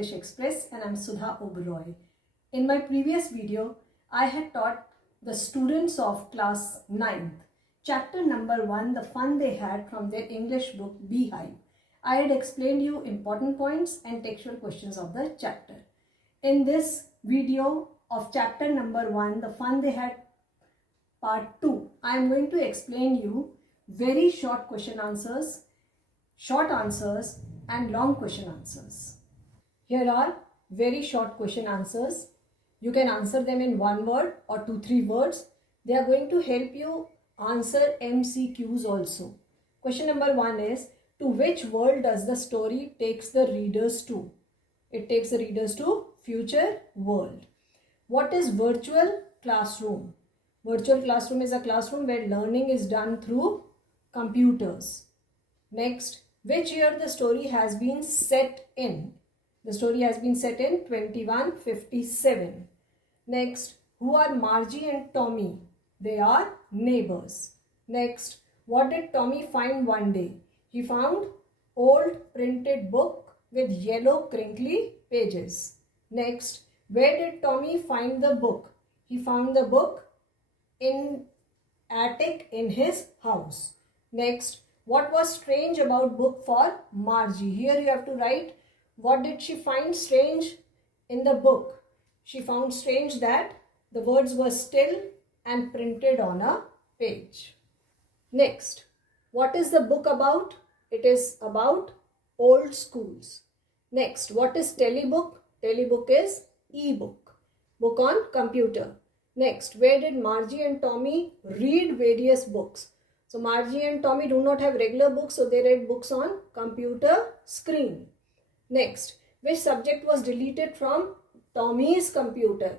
English Express and I'm Sudha Oberoi. In my previous video, I had taught the students of class 9th, chapter number 1, the fun they had from their English book Beehive. I had explained you important points and textual questions of the chapter. In this video of chapter number 1, the fun they had part 2, I am going to explain you very short question answers, short answers and long question answers. Here are very short question answers. You can answer them in one word or 2-3 words. They are going to help you answer MCQs also. Question number 1 is, to which world does the story takes the readers to? It takes the readers to future world. What is virtual classroom? Virtual classroom is a classroom where learning is done through computers. Next, which year the story has been set in? The story has been set in 2157. Next, who are Margie and Tommy? They are neighbors. Next, what did Tommy find one day? He found old printed book with yellow crinkly pages. Next, where did Tommy find the book? He found the book in attic in his house. Next, what was strange about book for Margie? Here you have to write what did she find strange in the book. She found strange that the words were still and printed on a page. Next, what is the book about? It is about old schools. Next, what is telebook? Telebook is e-book, book on computer. Next, where did Margie and Tommy read various books? So Margie and Tommy do not have regular books, so they read books on computer screen. Next, which subject was deleted from Tommy's computer?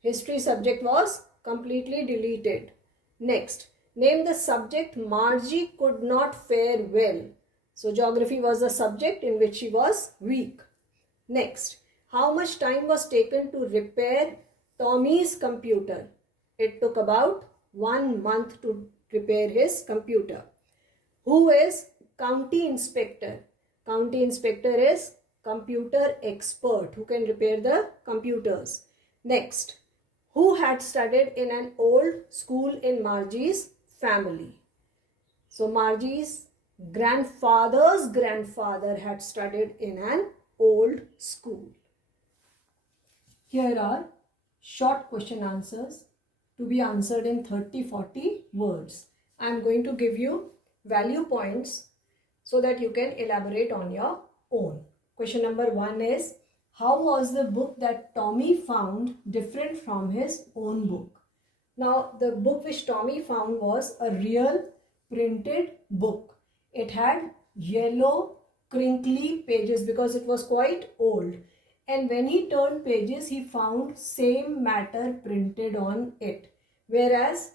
History subject was completely deleted. Next, name the subject Margie could not fare well. So geography was the subject in which she was weak. Next, how much time was taken to repair Tommy's computer? It took about 1 month to repair his computer. Who is county inspector? County inspector is computer expert who can repair the computers. Next, who had studied in an old school in Margie's family? So Margie's grandfather's grandfather had studied in an old school. Here are short question answers to be answered in 30-40 words. I am going to give you value points so that you can elaborate on your own. Question number 1 is, how was the book that Tommy found different from his own book? Now, the book which Tommy found was a real printed book. It had yellow crinkly pages because it was quite old. And when he turned pages, he found same matter printed on it. Whereas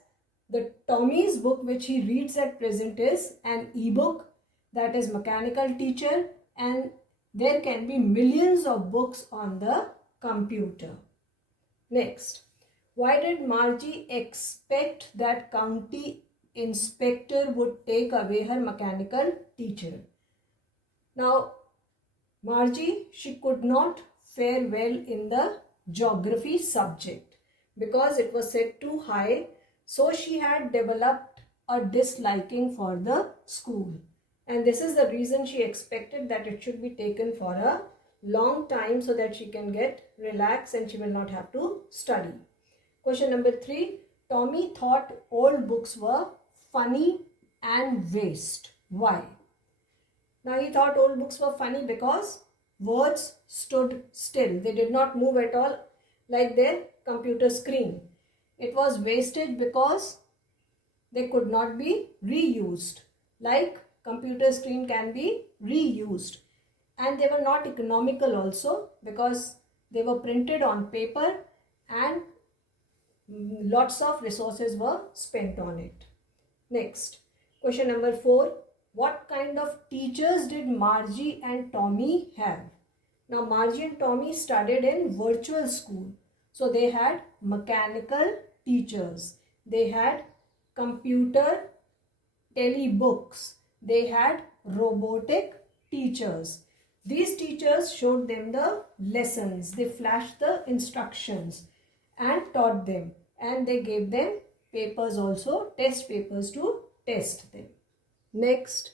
the Tommy's book which he reads at present is an e-book, that is mechanical teacher, and there can be millions of books on the computer. Next, why did Margie expect that county inspector would take away her mechanical teacher? Now, Margie, she could not fare well in the geography subject because it was set too high, so she had developed a disliking for the school. And this is the reason she expected that it should be taken for a long time so that she can get relaxed and she will not have to study. Question number 3. Tommy thought old books were funny and waste. Why? Now he thought old books were funny because words stood still. They did not move at all like their computer screen. It was wastage because they could not be reused. Like computer screen can be reused. And they were not economical also because they were printed on paper and lots of resources were spent on it. Next, question number 4. What kind of teachers did Margie and Tommy have? Now Margie and Tommy studied in virtual school. So they had mechanical teachers. They had computer telebooks. They had robotic teachers. These teachers showed them the lessons. They flashed the instructions and taught them. And they gave them papers also, test papers to test them. Next,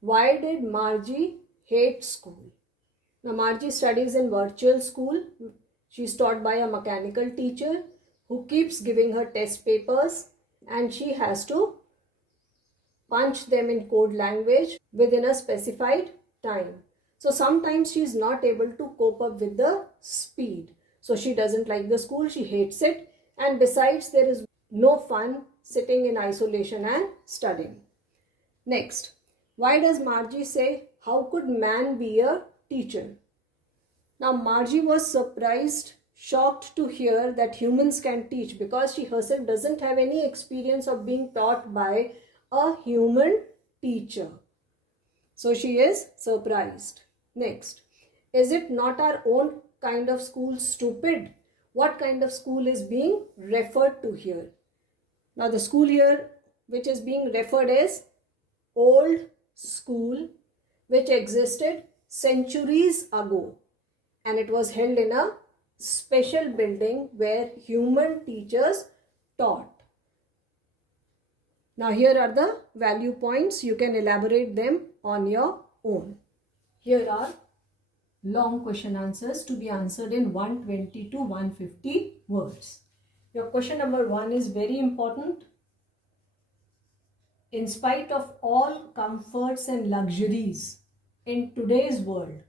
why did Margie hate school? Now Margie studies in virtual school. She's taught by a mechanical teacher who keeps giving her test papers, and she has to punch them in code language within a specified time. So sometimes she is not able to cope up with the speed. So she doesn't like the school, she hates it, and besides there is no fun sitting in isolation and studying. Next, why does Margie say, how could man be a teacher? Now Margie was surprised, shocked to hear that humans can teach, because she herself doesn't have any experience of being taught by a human teacher. So she is surprised. Next, is it not our own kind of school stupid? What kind of school is being referred to here? Now the school here which is being referred is old school, which existed centuries ago, and it was held in a special building where human teachers taught. Now here are the value points. You can elaborate them on your own. Here are long question answers to be answered in 120 to 150 words. Your question number 1 is very important. In spite of all comforts and luxuries in today's world,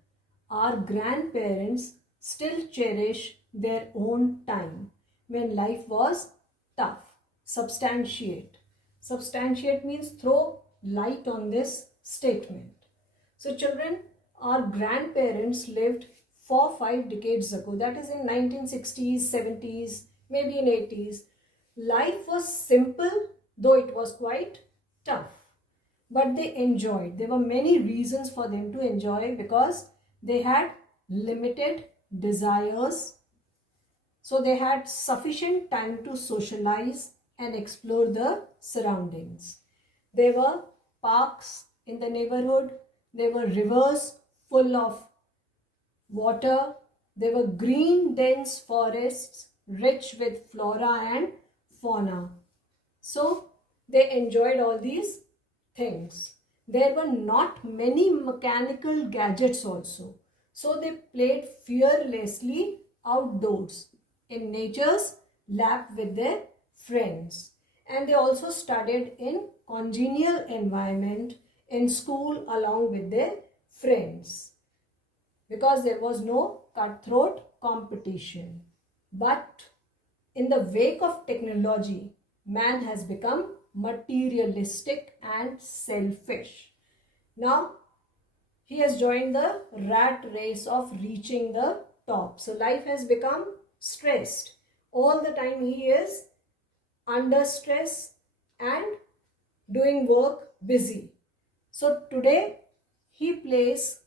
our grandparents still cherish their own time when life was tough. Substantiate. Substantiate means throw light on this statement. So children, our grandparents lived 4-5 decades ago, that is in 1960s, 70s, maybe in 80s. Life was simple, though it was quite tough, but they enjoyed. There were many reasons for them to enjoy, because they had limited desires, so they had sufficient time to socialize and explore the surroundings. There were parks in the neighborhood, there were rivers full of water, there were green dense forests rich with flora and fauna. So they enjoyed all these things. There were not many mechanical gadgets also. So they played fearlessly outdoors in nature's lap with their friends. And they also studied in congenial environment in school along with their friends, because there was no cutthroat competition. But in the wake of technology, man has become materialistic and selfish. Now he has joined the rat race of reaching the top. So life has become stressed. All the time he is under stress and doing work busy. So today he plays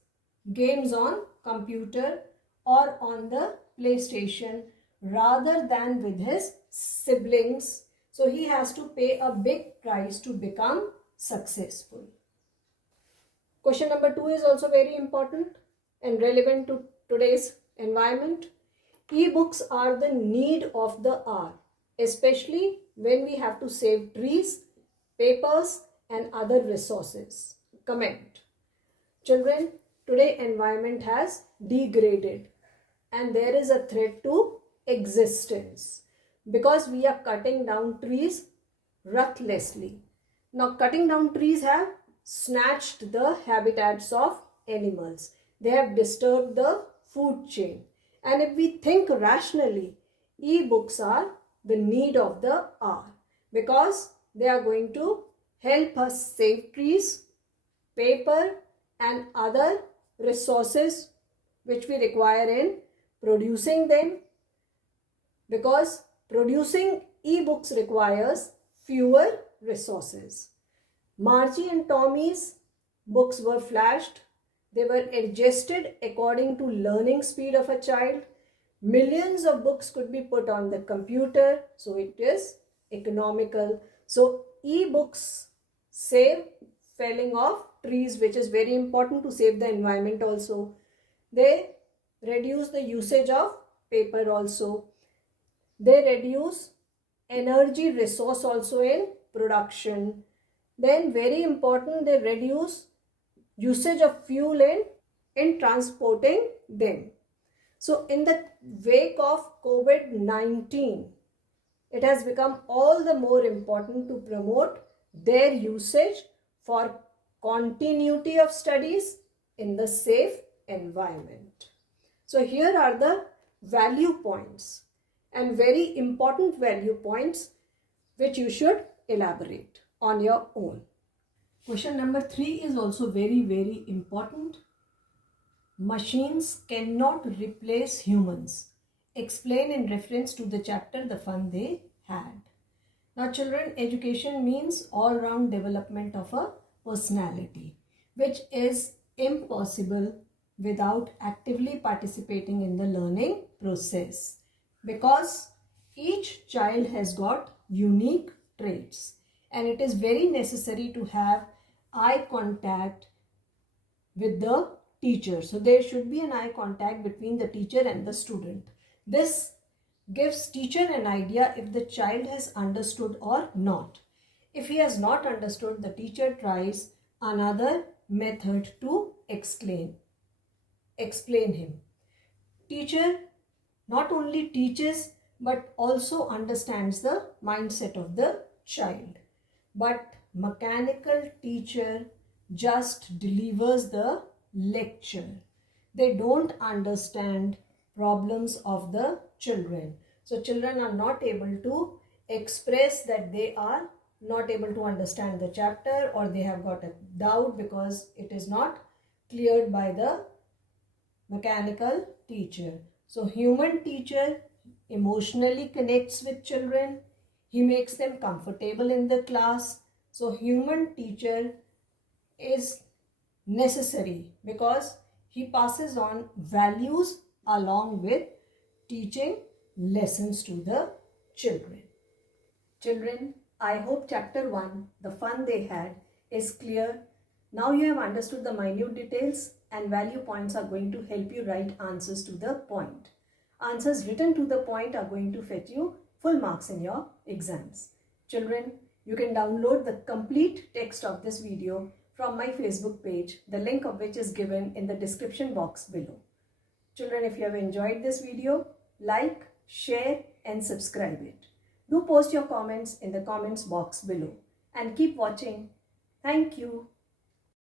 games on computer or on the PlayStation rather than with his siblings. So he has to pay a big price to become successful. Question number 2 is also very important and relevant to today's environment. E-books are the need of the hour, especially when we have to save trees, papers and other resources. Comment. Children, today environment has degraded and there is a threat to existence because we are cutting down trees ruthlessly. Now cutting down trees have snatched the habitats of animals. They have disturbed the food chain. And if we think rationally, e-books are the need of the hour because they are going to help us save trees, paper and other resources which we require in producing them, because producing e-books requires fewer resources. Margie and Tommy's books were flashed. They were adjusted according to learning speed of a child. Millions of books could be put on the computer, so it is economical. So e-books save felling of trees, which is very important to save the environment also. They reduce the usage of paper also. They reduce energy resource also in production. Then very important, they reduce usage of fuel in transporting them. So in the wake of COVID-19, it has become all the more important to promote their usage for continuity of studies in the safe environment. So here are the value points, and very important value points which you should elaborate on your own. Question number 3 is also very important. Machines cannot replace humans. Explain in reference to the chapter The Fun They Had. Now children, education means all-round development of a personality, which is impossible without actively participating in the learning process, because each child has got unique traits and it is very necessary to have eye contact with the teacher. So there should be an eye contact between the teacher and the student. This gives teacher an idea if the child has understood or not. If he has not understood, the teacher tries another method to explain him. Teacher not only teaches but also understands the mindset of the child. But mechanical teacher just delivers the lecture. They don't understand problems of the children. So children are not able to express that they are not able to understand the chapter, or they have got a doubt because it is not cleared by the mechanical teacher. So human teacher emotionally connects with children. He makes them comfortable in the class. So human teacher is necessary because he passes on values along with teaching lessons to the children. Children, I hope chapter 1, The Fun They Had, is clear. Now you have understood the minute details, and value points are going to help you write answers to the point. Answers written to the point are going to fetch you full marks in your exams. Children, you can download the complete text of this video from my Facebook page, the link of which is given in the description box below. Children, if you have enjoyed this video, like, share and subscribe it. Do post your comments in the comments box below and keep watching. Thank you.